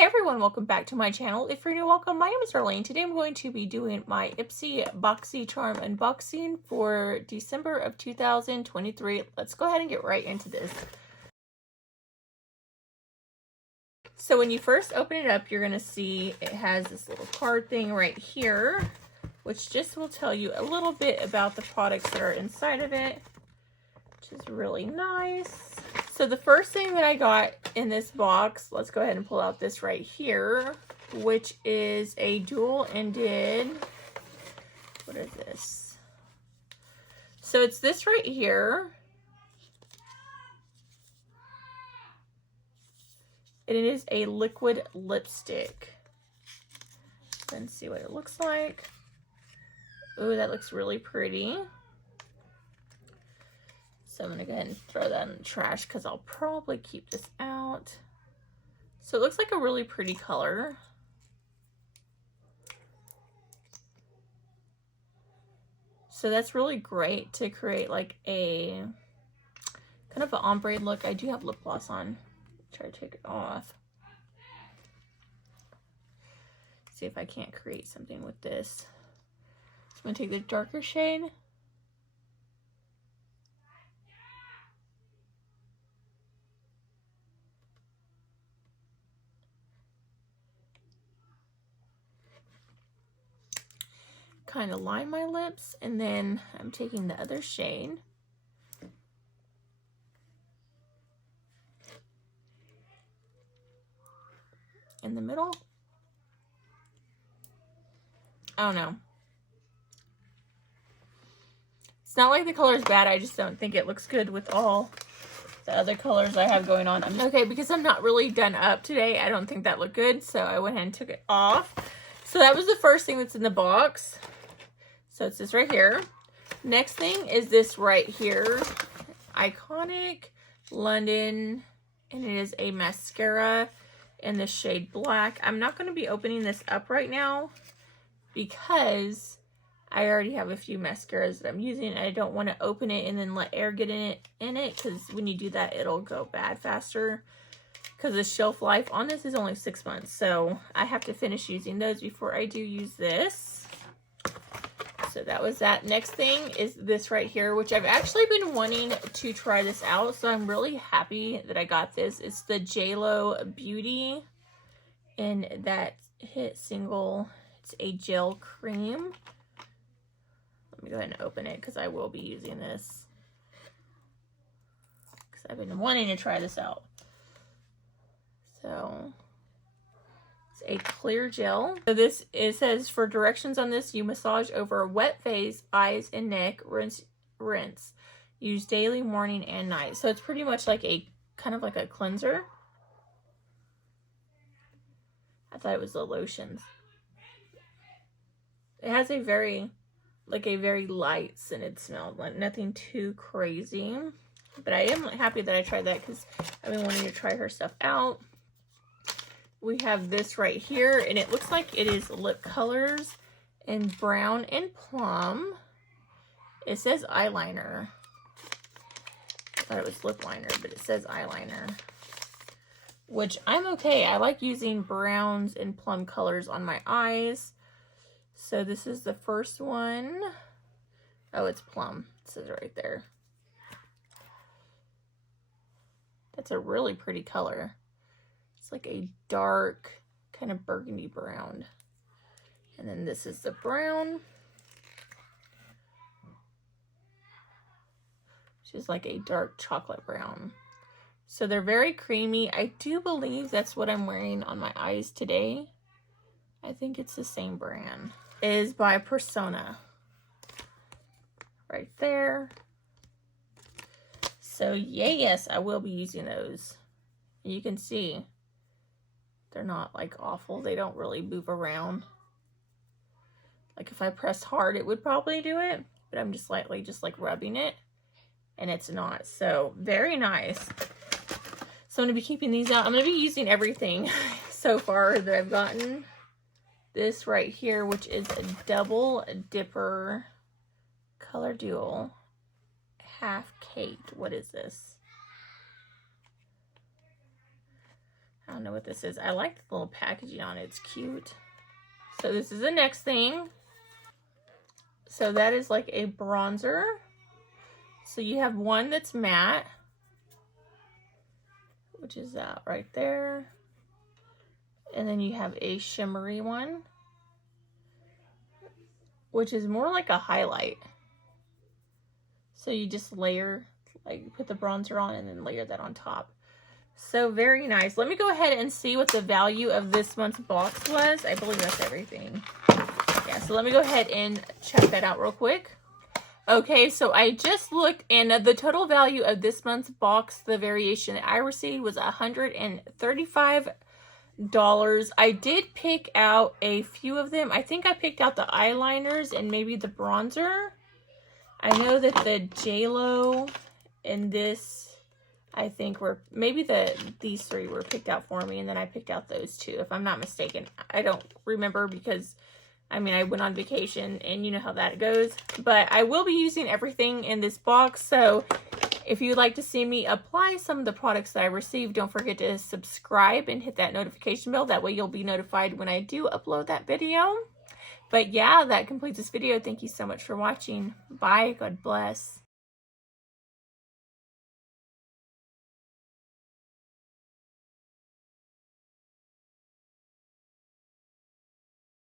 Hey everyone, welcome back to my channel. If you're new, welcome. My name is Darlene. Today I'm going to be doing my Ipsy BoxyCharm unboxing for December of 2023. Let's go ahead and get right into this. So when you first open it up, you're going to see it has this little card thing right here, which just will tell you a little bit about the products that are inside of it, which is really nice. So the first thing that I got in this box, let's go ahead and pull out this right here, which is a dual-ended, what is this? So it's this right here. And it is a liquid lipstick. Let's see what it looks like. Ooh, that looks really pretty. So I'm gonna go ahead and throw that in the trash because I'll probably keep this out. So it looks like a really pretty color. So that's really great to create like a kind of an ombre look. I do have lip gloss on. Try to take it off. See if I can't create something with this. So I'm gonna take the darker shade. Kind of line my lips, and then I'm taking the other shade. In the middle. I don't know. It's not like the color is bad, I just don't think it looks good with all the other colors I have going on. Okay, because I'm not really done up today, I don't think that looked good, so I went ahead and took it off. So that was the first thing that's in the box. So it's this right here. Next thing is this right here. Iconic London, and it is a mascara in the shade black. I'm not going to be opening this up right now because I already have a few mascaras that I'm using. I don't want to open it and then let air get in it because when you do that, it'll go bad faster. Because the shelf life on this is only 6 months, so I have to finish using those before I do use this. So that was that. Next thing is this right here, which I've actually been wanting to try this out, so I'm really happy that I got this. It's the JLo Beauty, and that hit single. It's a gel cream. Let me go ahead and open it because I will be using this because I've been wanting to try this out. So it's a clear gel. So this, it says for directions on this, you massage over a wet face, eyes, and neck. Rinse. Use daily, morning, and night. So it's pretty much like a kind of like a cleanser. I thought it was a lotion. It has a very light scented smell, like nothing too crazy. But I am happy that I tried that because I've been wanting to try her stuff out. We have this right here, and it looks like it is lip colors in brown and plum. It says eyeliner. I thought it was lip liner, but it says eyeliner, which I'm okay. I like using browns and plum colors on my eyes. So this is the first one. Oh, it's plum. It says right there. That's a really pretty color. It's like a dark kind of burgundy brown. And then this is the brown, which is like a dark chocolate brown. So they're very creamy. I do believe that's what I'm wearing on my eyes today. I think it's the same brand. It is by Persona. Right there. So yeah, yes, I will be using those. You can see they're not like awful. They don't really move around. Like if I pressed hard, it would probably do it, but I'm just lightly just like rubbing it and it's not. So very nice. So I'm gonna be keeping these out. I'm gonna be using everything so far that I've gotten. This right here, which is a double dipper color dual half caked. What is this? I don't know what this is. I like the little packaging on it. It's cute. So this is the next thing. So that is like a bronzer. So you have one that's matte, which is that right there. And then you have a shimmery one, which is more like a highlight. So you just layer, like put the bronzer on and then layer that on top. So very nice. Let me go ahead and see what the value of this month's box was. I believe that's everything. Yeah, so let me go ahead and check that out real quick. Okay, so I just looked, and the total value of this month's box, the variation that I received, was $135. I did pick out a few of them. I think I picked out the eyeliners and maybe the bronzer. I know that the JLo and this, I think were, maybe these three were picked out for me, and then I picked out those two, if I'm not mistaken. I don't remember because, I mean, I went on vacation and you know how that goes. But I will be using everything in this box, so if you'd like to see me apply some of the products that I received, don't forget to subscribe and hit that notification bell. That way you'll be notified when I do upload that video. But yeah, that completes this video. Thank you so much for watching. Bye. God bless.